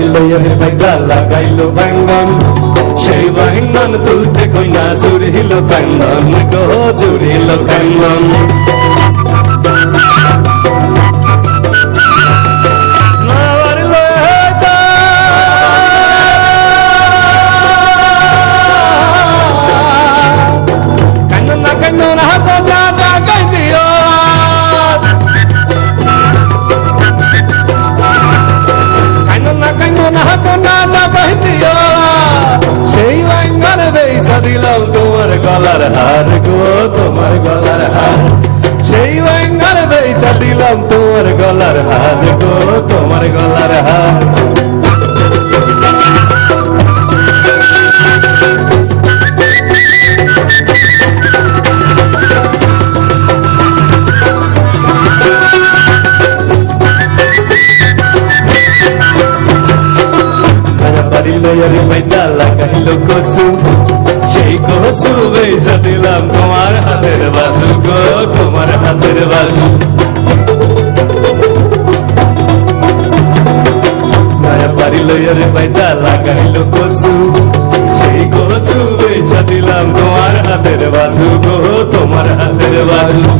বাড়ি লইয়ের বাইদা লাগাইলো ভাঙ্গন সেই ভাঙ্গন তুলতে কইনা জুড়িল কান্দন গো জুড়িল কান্দন দিলাম তোমার গলার হার গো তোমার গলার হার সেই ভাঙ্গার বেচা দিলাম তোমার গলার হার গো তোমার গলার হার বাড়ি লইয়ার বাইদা লাগাইলো কসু সেই কসু বেচা দিলাম তোমার হাতের বাজু গো তোমার হাতের বাজু নয়া বাড়ি লইয়ার বাইদা লাগাইলো কসু সেই কসু বেচা দিলাম তোমার হাতের বাজু গো তোমার হাতের বাজু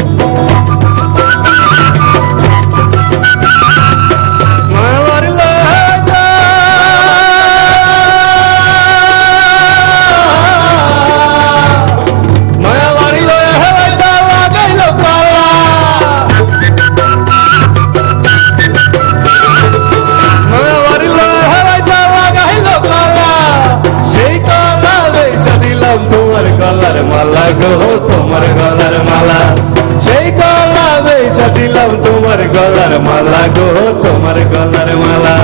মালা গো তোমার গলার মালা সেই গলা বেচা দিলাম তোমার গলার মালা গো তোমার গলার মালা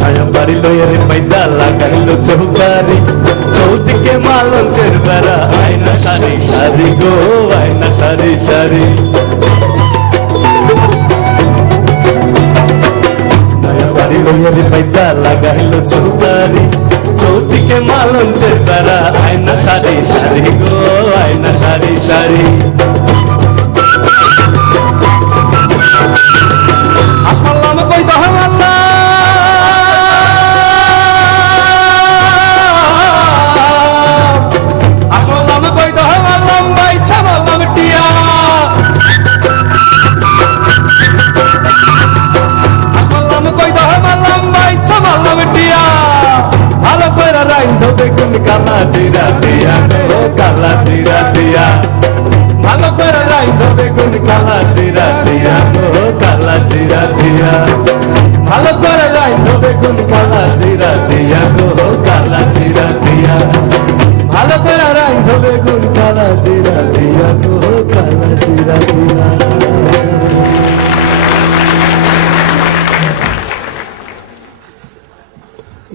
নয়া বাড়ি লইয়ার বাইদা লাগাইলো চৌকারি চৌদিকে মালঞ্চের বেড়া আয়না সারি সারি গো আয়না সারি সারি নয়া বাড়ি লইয়ার বাইদা লাগাইলো চৌকারি চৌদিকে মালঞ্চের বেড়া আয়না সারি সারি গো আয়না সারি সারি আসমাল্লাম কই দহমাল্লা কালা জিরা দিয়া গো কালা জিরা দিয়া ভালো করে রাইন্ধ বেগুন কালা জিরা দিয়া গো কালা জিরা দিয়া ভালো করে রাইন্ধ বেগুন কালা জিরা দিয়া গো কালা জিরা দিয়া ভালো করে রাইন্ধ বেগুন কালা জিরা দিয়া গো কালা জিরা দিয়া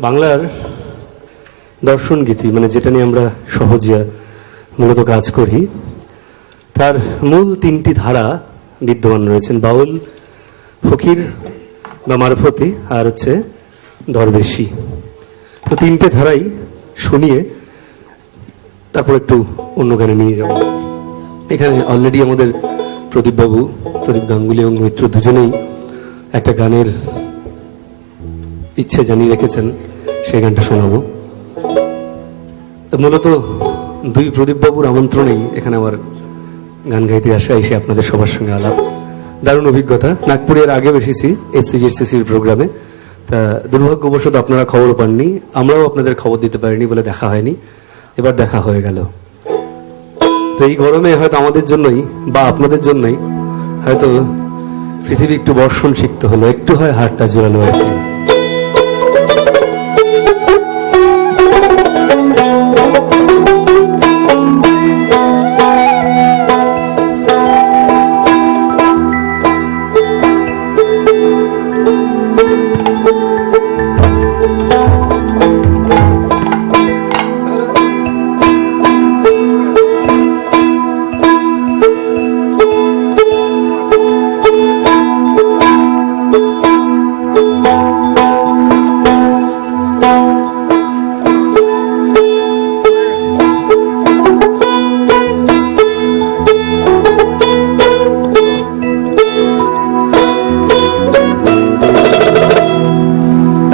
বাংলার দর্শন গীতি মানে যেটা নিয়ে আমরা সহজিয়া মূলত কাজ করি তার মূল তিনটি ধারা বিদ্যমান রয়েছেন বাউল ফকির বা মারফতি আর হচ্ছে দরবেশি তো তিনটে ধারাই শুনিয়ে তারপর একটু অন্য গানে নিয়ে যাব এখানে অলরেডি আমাদের প্রদীপ গাঙ্গুলি এবং মিত্র দুজনেই একটা গানের ইচ্ছে জানিয়ে রেখেছেন সেই গানটা শোনাবো মূলত দুই প্রদীপ বাবুর আমন্ত্রণেই এখানে আমার গান গাইতে আসা এসে আপনাদের সবার সঙ্গে আলাপ দারুণ অভিজ্ঞতা নাগপুরের আগেও এসেছি এসসিজির প্রোগ্রামে তা দুর্ভাগ্যবশত আপনারা খবরও পাননি আমরাও আপনাদের খবর দিতে পারিনি বলে দেখা হয়নি এবার দেখা হয়ে গেল তো এই গরমে হয়তো আমাদের জন্যই বা আপনাদের জন্যই হয়তো পৃথিবী একটু বর্ষণ শিখতে হলো একটু হয় হাতটা জোরালো আর কি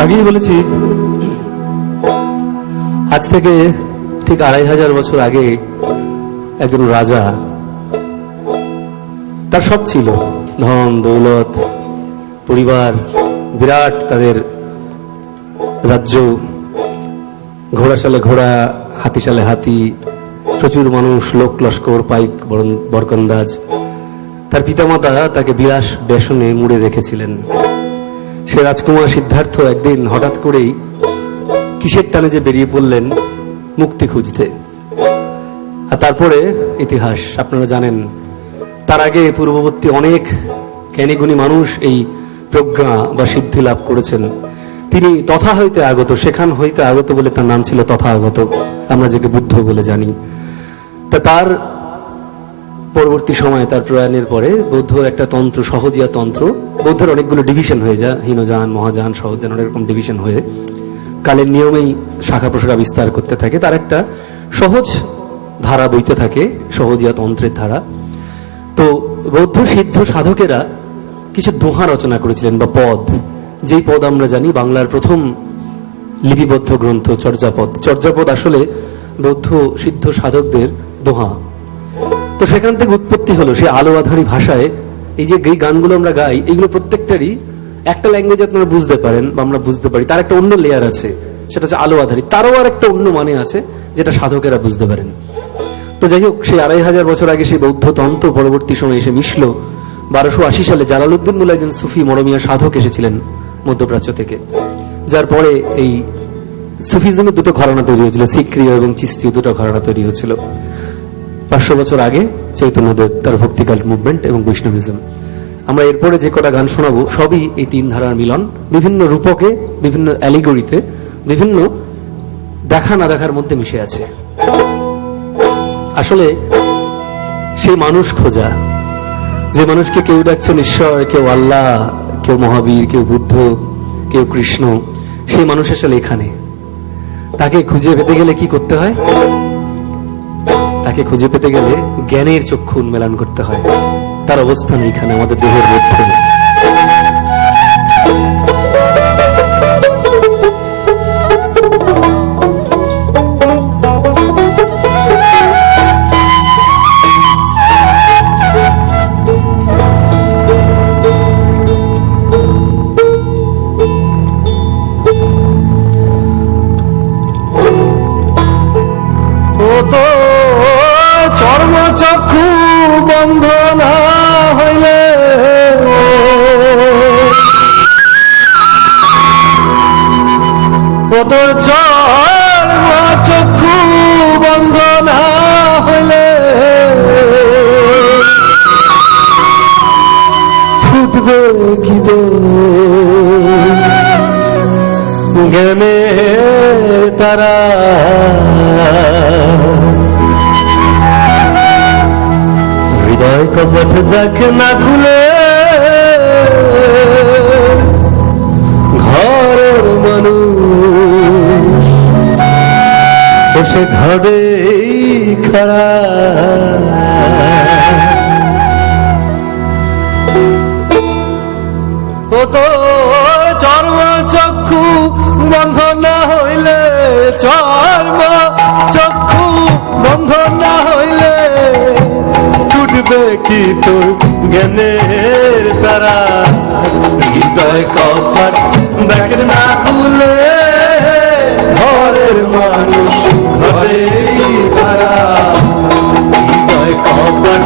আগেই বলেছি আজ থেকে ঠিক 2500 বছর আগে একজন রাজা, তার সব ছিল, ধন দৌলত, পরিবার, বিরাট তাদের রাজ্য, ঘোড়াশালে ঘোড়া, হাতিশালে হাতি, প্রচুর মানুষ, লোক লস্কর, পাইক বরকন্দাজ। তার পিতামাতা তাকে বিলাস বেসনে মুড়ে রেখেছিলেন। সে রাজকুমার সিদ্ধার্থ একদিন হঠাৎ করেই কিসের টানে যে বেরিয়ে পড়লেন মুক্তি খুঁজতে। আর তারপরে ইতিহাস আপনারা জানেন, তার আগে পূর্ববর্তী অনেক জ্ঞানীগুণী মানুষ এই প্রজ্ঞা বা সিদ্ধি লাভ করেছেন। তিনি তথা হইতে আগত, সেখান হইতে আগত বলে তার নাম ছিল তথাগত, আমরা যাকে বুদ্ধ বলে জানি। তা তার পরবর্তী সময়ে, তার প্রয়াণের পরে বৌদ্ধ একটা তন্ত্র, সহজিয়া তন্ত্র, বৌদ্ধের অনেকগুলো ডিভিশন হয়ে যায়, হীনযান, মহাযান, সহজান, অনেক রকম ডিভিশন হয়ে কালের নিয়মেই শাখা প্রশাখা বিস্তার করতে থাকে। তার একটা সহজ ধারা বইতে থাকে, সহজিয়া তন্ত্রের ধারা। তো বৌদ্ধ সিদ্ধ সাধকেরা কিছু দোহা রচনা করেছিলেন বা পদ, যেই পদ আমরা জানি বাংলার প্রথম লিপিবদ্ধ গ্রন্থ চর্যাপদ। চর্যাপদ আসলে বৌদ্ধ সিদ্ধ সাধকদের দোহা। তো সেখান থেকে উৎপত্তি হলো সে আলো আধারী ভাষায় এই যে গানগুলো আমরা গাই, এগুলো প্রত্যেকটারই একটা ল্যাঙ্গুয়েজ আপনারা বুঝতে পারেন বা আমরা বুঝতে পারি, তার একটা অন্য লেয়ার আছে, সেটা হচ্ছে আলো আধারী, তারও আর একটা অন্য মানে আছে যেটা সাধকেরা বুঝতে পারেন। তো যাই হোক, সেই 2500 বছর আগে সেই বৌদ্ধ তন্ত্র পরবর্তী সময় এসে মিশলো। 1280 সালে জালালউদ্দিন বলে একজন সুফি মরমিয়া সাধক এসেছিলেন মধ্যপ্রাচ্য থেকে, যার পরে এই সুফিজমের দুটো ঘরানা তৈরি হয়েছিল, সিক্রিয় এবং চিস্তীয় দুটো ঘরানা তৈরি হয়েছিল 500 বছর আগে। চৈতন্যদেব, তার ভক্তিকাল মুভমেন্ট এবং বৈষ্ণবিজম। আমরা এরপরে যে কটা গান শোনাবো সবই এই তিন ধারার মিলন, বিভিন্ন রূপকে, বিভিন্ন অ্যালিগরিতে, বিভিন্ন দেখা না দেখার মধ্যে মিশে আছে। আসলে সেই মানুষ খোঁজা, যে মানুষকে কেউ ডাকছেন ঈশ্বর, কেউ আল্লাহ, কেউ মহাবীর, কেউ বুদ্ধ, কেউ কৃষ্ণ, সেই মানুষ আসলে এখানে। তাকে খুঁজে পেতে গেলে কি করতে হয়? তাকে খুঁজে পেতে গেলে জ্ঞানের চক্ষু উন্মেলন করতে হয়। তার অবস্থান এইখানে আমাদের দেহের মধ্যে। চক্ষু বন্ধ না হইলে তোর চক্ষু বন্ধ না হইলে ফুটবে কি তো জ্ঞানের তারা। হৃদয় কপট দেখ না খুলে ঘরের মানুষ বসে ঘরে খাড়া। ও তো চর্ম চক্ষু বন্ধ না হইলে, চর্ম চক্ষু বন্ধ না হইলে ফুটবে কি তোর জ্ঞানের তারা। হৃদয় কপাট দেখ না খুলে ঘরের মানুষ ঘরে খাড়া। হৃদয় কপাট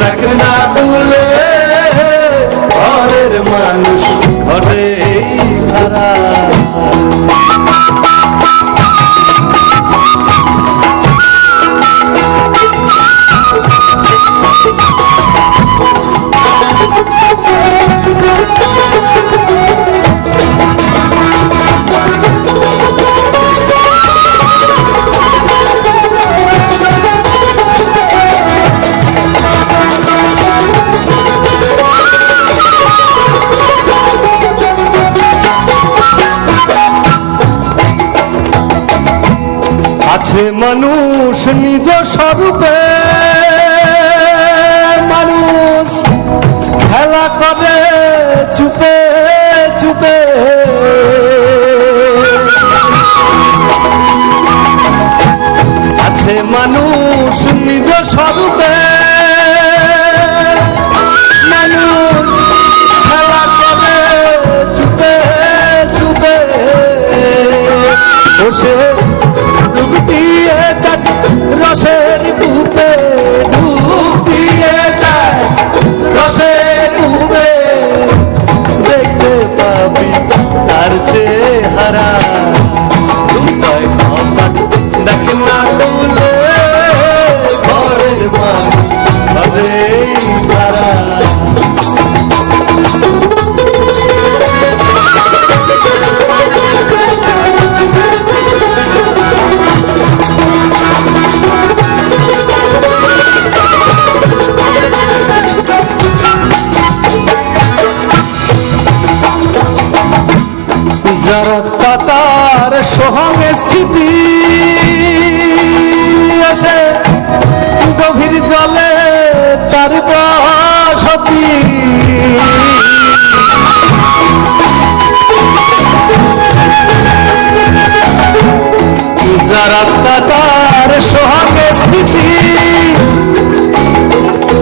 দেখ না খুলে ঘরের মানুষ ঘরে খাড়া। আছে মানুষ নিজ স্বরূপে, মানুষ খেলা করে চুপে চুপে। সে মানুষ নিজ স্বরূপে মানুষ খেলা করে চুপে চুপে ও সে ডুব দিয়ে যায় রসের কূপে ডুব দিয়ে যায় রসের কূপে দেখতে পাবি তার চেহারা দেখ না তুলে ঘরের মানুষ হবে তারা যারা তাতার সোহাগে স্থিতি আসে গভীর জলে তার বসতি যারা তাতার সোহাগে স্থিতি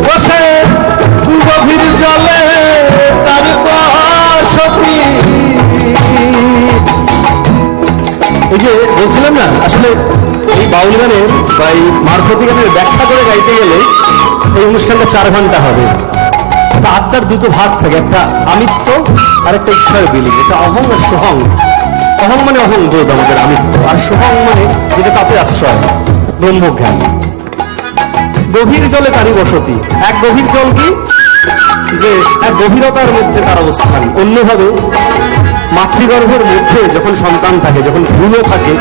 বসে গভীর জলে তার বসতি এই যে বলছিলাম না আসলে এই বাউল গানের বা এই মারফতি গানের ব্যাখ্যা করে গাইতে গেলে এই অনুষ্ঠানটা 4 ঘন্টা হবে। আত্মার দুটো ভাগ থাকে, একটা আমিত্ব আর একটা ঈশ্বর বিলীন। এটা অহং আর সোহং। অহং মানে অহং বোধ আমাদের আমিত্ব, আর সোহং মানে যেটা তাতে আশ্রয় ব্রহ্মজ্ঞান। গভীর জলে তারই বসতি। এক গভীর জল কি যে এক গভীরতার মধ্যে তার অবস্থান। অন্যভাবে মাতৃগর্ভের মধ্যে যখন সন্তান থাকে, যখন ভ্রূণ থাকে,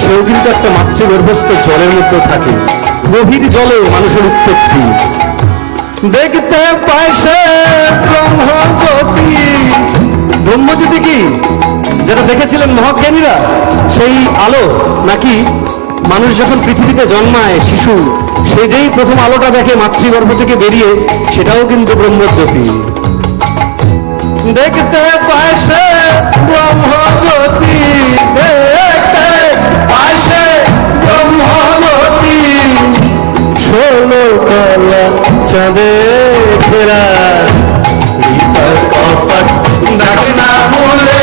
সেও কিন্তু একটা মাতৃগর্ভস্থ জলের মধ্যে থাকে। গভীর জলে মানুষের উৎপত্তি। দেখতে পায় সে ব্রহ্মজ্যোতি। ব্রহ্মজ্যোতি কি যেটা দেখেছিলেন মহাজ্ঞানীরা, সেই আলো নাকি মানুষ যখন পৃথিবীতে জন্মায় শিশু, সে যেই প্রথম আলোটা দেখে মাতৃগর্ভ থেকে বেরিয়ে, সেটাও কিন্তু ব্রহ্মজ্যোতি। দেখতে পায় সে ব্রহ্মজ্যোতি, দেখতে পায় সে ব্রহ্মজ্যোতি। 16 তলা চাঁদে ঘেরা হৃদয় কপাট ডাক না ভুলে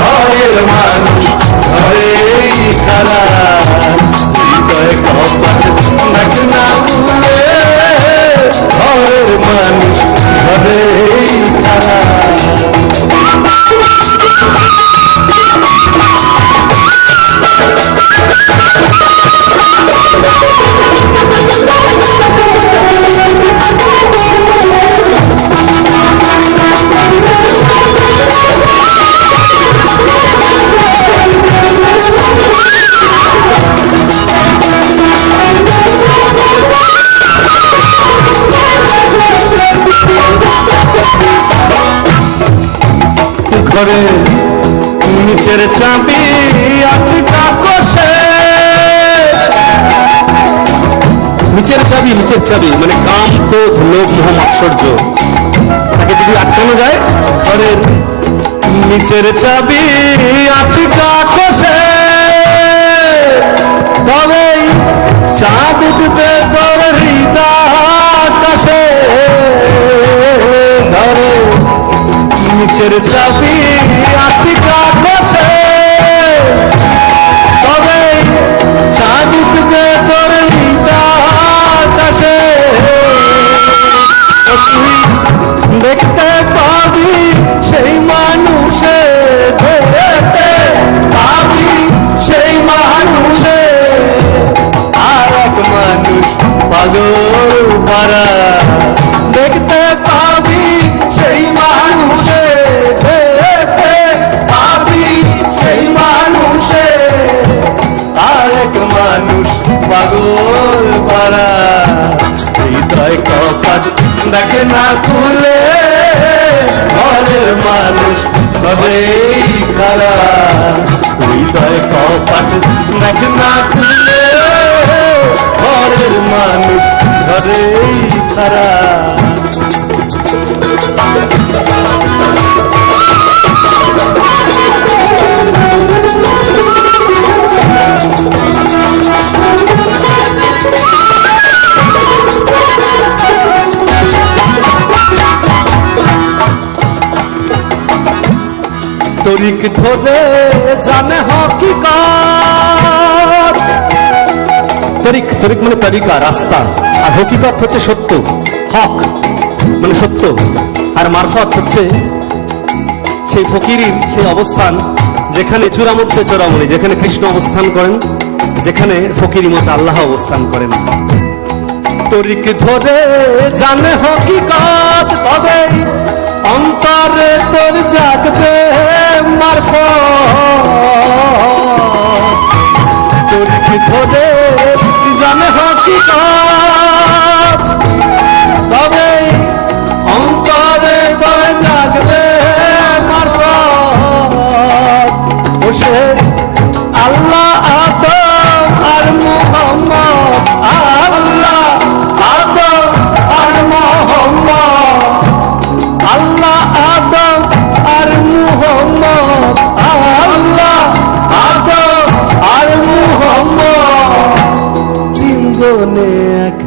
ঘরের মানুষ ঘরেই খারা। হৃদয় কপাট ডাক না ভুলে ঘরের মানুষ ঘরেই খারা। ঘরে নিচের চাবি আটকা কষে। নিচের চাবি মানে কাম, ক্রোধ, লোভ, মোহ, মাৎসর্য, তাকে যদি আটকানো যায়, ঘরের নিচের চাবি আটকা কষে, তবেই চাঁদ উঠবে তোর হৃদয় আকাশে। ঘরে নিচের চাবি আটকা কষে, তবে চাঁদ উঠবে তোর হৃদয় আকাশে। তুই দেখতে পাবি সেই মানুষে, দেখতে পাবি সেই মানুষে। আর এক মানুষ পাগল ভরা, দেখতে পাবি সেই মানুষে, দেখতে পাবি সেই মানুষে। আর এক মানুষ পাগল ভরা, হৃদয় কপাট দেখে না খুলে ঘরের মানুষ হবেই খারা। হৃদয় কপাট দেখে না খুলে ঘরের মানুষ ঘরেই খারা। তরিক ধরে জানে হকিকত। তরিক, তরিক মানে তরিকা, রাস্তা, আর হকিকত হচ্ছে সত্য, হক মানে সত্য, আর মারফত হচ্ছে সেই ফকিরির সেই অবস্থান যেখানে চূড়ার মধ্যে চূড়ামণি, যেখানে কৃষ্ণ অবস্থান করেন, যেখানে ফকিরি মতো আল্লাহ অবস্থান করেন। তরিক ধরে জানে হকিকত, তবে অন্তরে তোর জাগবে মারফত। তরিক ধরে জানে হকিকত, তবে অন্তরে তোর জাগবে মারফত। বসে আল্লাহ আদম আর মুহাম্মদ, আল্লাহ আদম আর মুহাম্মদ, আল্লাহ আদম আর মুহাম্মদ, আল্লাহ আদম আর মুহাম্মদ, তিনজনে এক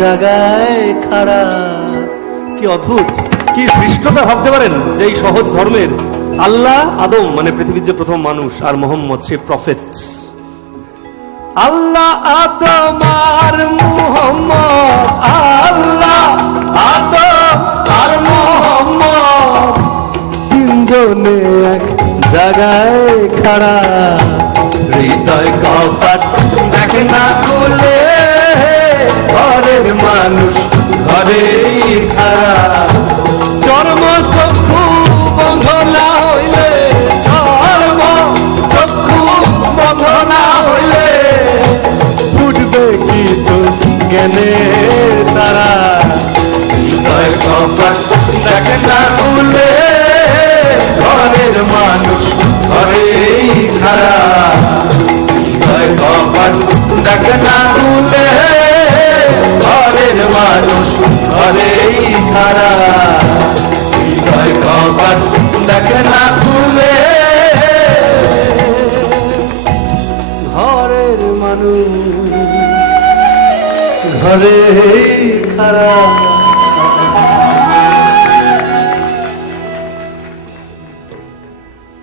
জায়গায় খাড়া। কি অদ্ভুত, কি দৃষ্টতা ভাবতে পারেন যে এই সহজ ধর্মের আল্লাহ আদম মানে পৃথিবীর যে প্রথম মানুষ, আর মোহাম্মদ সে প্রফেট। আল্লাহ আদম আর মুহাম্মদ, আল্লাহ আদম আর মুহাম্মদ, তিনজনে এক জায়গায় খাড়া। হৃদয় কপাট দেখে না খুলে, ঘরের মানুষ ঘরেই খাড়া। চর্ম চক্ষু বন্ধ না হইলে, চর্ম চক্ষু বন্ধ না হইলে, ফুটবে কি তো জ্ঞানে তারা। হৃদয় কপাট দেখে না খুলে, ঘরের মানুষ ঘরেই খাড়া। হৃদয় কপাট দেখে না খুলে, ঘরের মানুষ ঘরেই খাড়া। হৃদয় কপাট দেখে না খুলে, ঘরের মানুষ ঘরেই খাড়া।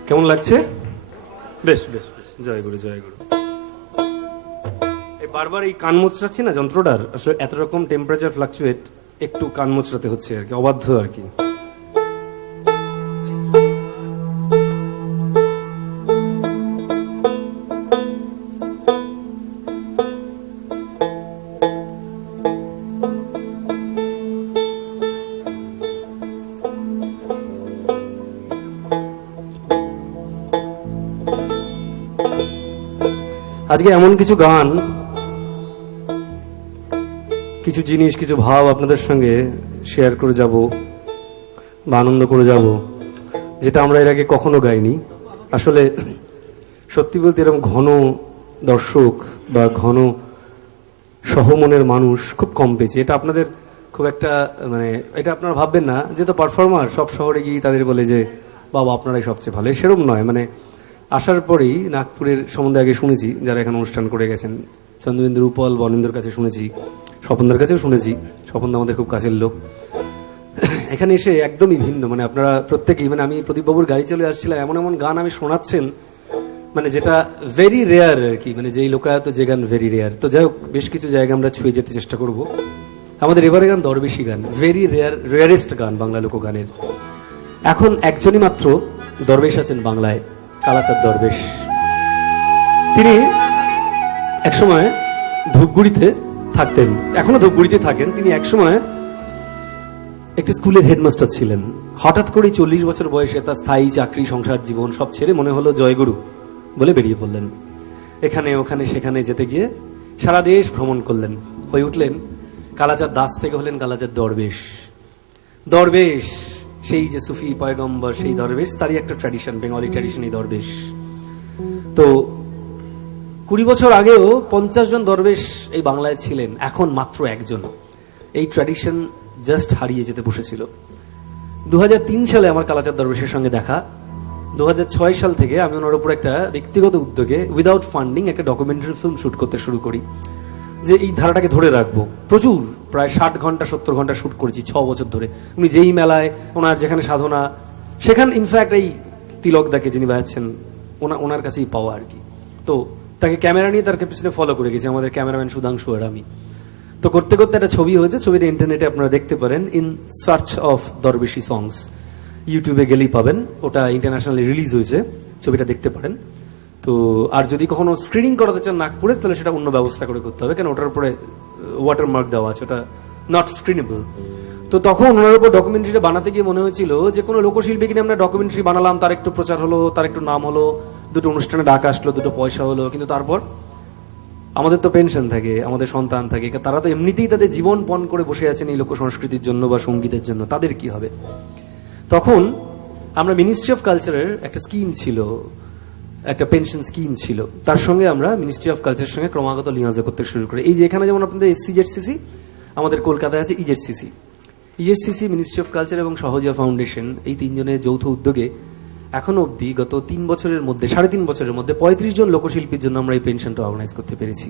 কেমন লাগছে? বেশ বেশ বেশ, জয় গুরু জয় গুরু। বারবার এই কান মোচড়াচ্ছি না যন্ত্রটার, আসলে এত রকম টেম্পারেচার ফ্লাকচুয়েট, একটু কান মোচড়াতে হচ্ছে আর কি, অবাধ্য আর কি। আজকে এমন কিছু গান, কিছু জিনিস, কিছু ভাব আপনাদের সঙ্গে শেয়ার করে যাব বা আনন্দ করে যাব, যেটা আমরা এর আগে কখনো গাইনি। আসলে সত্যি বলতে এরকম ঘন দর্শক বা ঘন সহমনের মানুষ খুব কম পেয়েছে। এটা আপনাদের খুব একটা মানে, এটা আপনারা ভাববেন না যে তো পারফর্মার সব শহরে গিয়ে তাদের বলে যে বাবা আপনারাই সবচেয়ে ভালো, সেরকম নয়। মানে আসার পরেই নাগপুরের সম্বন্ধে আগে শুনেছি, যারা এখানে অনুষ্ঠান করে গেছেন, চন্দ্রবিন্দু, রূপল, বনেন্দ্রর কাছে শুনেছি, স্বপনদার কাছেও শুনেছি। স্বপনদা আমাদের খুব কাছের লোক। এখানে এসে একদমই ভিন্ন, মানে আপনারা প্রত্যেকেই, মানে আমি প্রদীপবাবুর গাড়ি চলে আসছিলাম, এমন এমন গান আমি শোনাচ্ছেন মানে যেটা ভেরি রেয়ার আর কি, মানে যেই লোকায়ত যে গান ভেরি রেয়ার। তো যাই হোক, বেশ কিছু জায়গা আমরা ছুঁয়ে যেতে চেষ্টা করব। আমাদের এবারে গান দরবেশি গান, ভেরি রেয়ারেস্ট গান বাংলা লোকগানের। এখন একজনই মাত্র দরবেশ আছেন বাংলায়, কালাচাঁদ দরবেশ। তিনি একসময় ধূপগুড়িতে থাকতেন, এখনো ধূপগুড়িতে থাকেন। তিনি একসময় একটি স্কুলের হেডমাস্টার ছিলেন। হঠাৎ করে 40 বছর বয়সে তার স্থায়ী চাকরি, সংসার, জীবন সব ছেড়ে মনে হলো জয়গুরু বলে বেরিয়ে পড়লেন। এখানে ওখানে সেখানে যেতে গিয়ে সারা দেশ ভ্রমণ করলেন, হয়ে উঠলেন কালাচাঁদ দাস থেকে হলেন কালাচাঁদ দরবেশ। দরবেশ সেই যে সুফি পয়গম্বর, সেই দরবেশ, তারই একটা ট্র্যাডিশন, বেঙ্গলি ট্র্যাডিশন এই দরবেশ। তো 20 বছর আগেও 50 জন দরবেশ এই বাংলায় ছিলেন, এখন মাত্র একজন। এই ট্র্যাডিশন জাস্ট হারিয়ে যেতে বসেছিল। 2003 সালে আমার কালাচাঁদ দরবেশের সঙ্গে দেখা। 2006 সাল থেকে আমি ওনার উপর একটা ব্যক্তিগত উদ্যোগে উইদাউট ফান্ডিং একটা ডকুমেন্টারি ফিল্ম শুট করতে শুরু করি, যে এই ধারাটাকে ধরে রাখবো। প্রচুর, প্রায় 60 ঘন্টা 70 ঘন্টা শুট করেছি 6 বছর ধরে। উনি যেই মেলায়, ওনার যেখানে সাধনা, সেখানে ইনফ্যাক্ট এই তিলক দাকে যিনি বাজাচ্ছেন ওনার কাছেই পাওয়া আর কি। তো তাকে ক্যামেরা নিয়ে তার পিছনে ফলো করে গেছি আমাদের ক্যামেরাম্যান সুধাংশু আর আমি। তো করতে করতে একটা ছবি হয়েছে, ছবিটা ইন্টারনেটে আপনারা দেখতে পারেন, ইন সার্চ অফ দরবেশি সংস, ইউটিউবে গেলেই পাবেন। ওটা ইন্টারন্যাশনালি রিলিজ হয়েছে, ছবিটা দেখতে পারেন। তো আর যদি কখনো স্ক্রিনিং করাতে চান নাগপুরে, তাহলে সেটা অন্য ব্যবস্থা করে করতে হবে, কেন ওটার উপরে ওয়াটারমার্ক দেওয়া আছে, ওটা নট স্ক্রিনেবল। তো তখন ওনার উপর ডকুমেন্টারিটা বানাতে গিয়ে মনে হয়েছিল যে কোনো লোকশিল্পীকে নিয়ে আমরা ডকুমেন্টারি বানালাম, তার একটু প্রচার হলো, তার একটু নাম হলো, দুটো অনুষ্ঠানে ডাক আসলো, দুটো পয়সা হলো, কিন্তু তারপর আমাদের তো পেনশন থাকে, আমাদের সন্তান থাকে, তারা তো এমনিতেই তাদের জীবন পণ করে বসে আছেন এই লোক সংস্কৃতির জন্য বা সঙ্গীতের জন্য, তাদের কি হবে? তখন আমরা মিনিস্ট্রি অফ কালচারের একটা স্কিম ছিল, একটা পেনশন স্কিম ছিল, তার সঙ্গে আমরা মিনিস্ট্রি অফ কালচারের সঙ্গে ক্রমাগত লিয়াজা করতে শুরু করি। এই যে এখানে যেমন আপনাদের SCZCC, আমাদের কলকাতায় আছে EZCC। EZCC, ministry of culture এবং সহজিয়া ফাউন্ডেশন, এই তিনজনের যৌথ উদ্যোগে এখনো অবধি গত 3 বছরের মধ্যে, 3.5 বছরের মধ্যে 35 জন লোকশিল্পীর জন্য আমরা এই পেনশনটা অর্গানাইজ করতে পেরেছি।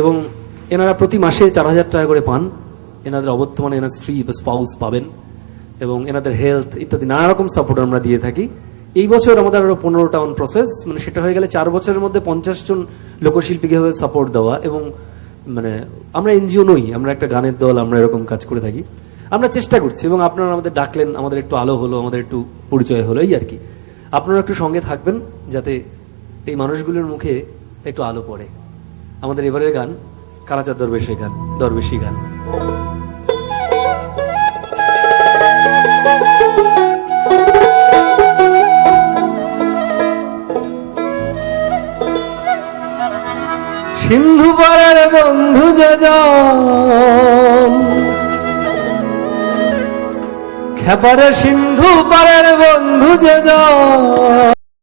এবং এনারা প্রতি মাসে 4,000 টাকা করে পান। এনাদের অবর্তমানে এনার স্ত্রী বা স্পাউস পাবেন, এবং এনাদের হেলথ ইত্যাদি নানা রকম সাপোর্ট আমরা দিয়ে থাকি। এই বছর আমাদের আরো 15টা অন প্রসেস, মানে সেটা হয়ে গেলে 4 বছরের মধ্যে 50 জন লোকশিল্পীকে সাপোর্ট দেওয়া। এবং মানে আমরা এনজিও নই, আমরা একটা গানের দল, আমরা এরকম কাজ করে থাকি। আমরা চেষ্টা করছি, এবং আপনারা আমাদের ডাকলেন, আমাদের একটু আলো হলো, আমাদের একটু পরিচয় হলো, এই আর কি। আপনারা একটু সঙ্গে থাকবেন যাতে এই মানুষগুলোর মুখে একটু আলো পড়ে। আমাদের এবারের গান কালাচাঁদ দরবেশের গান, দরবেশি গান। সিন্ধু পাড়ার বন্ধু যেজন, খেপারে সিন্ধু পাড়ার বন্ধু যেজন,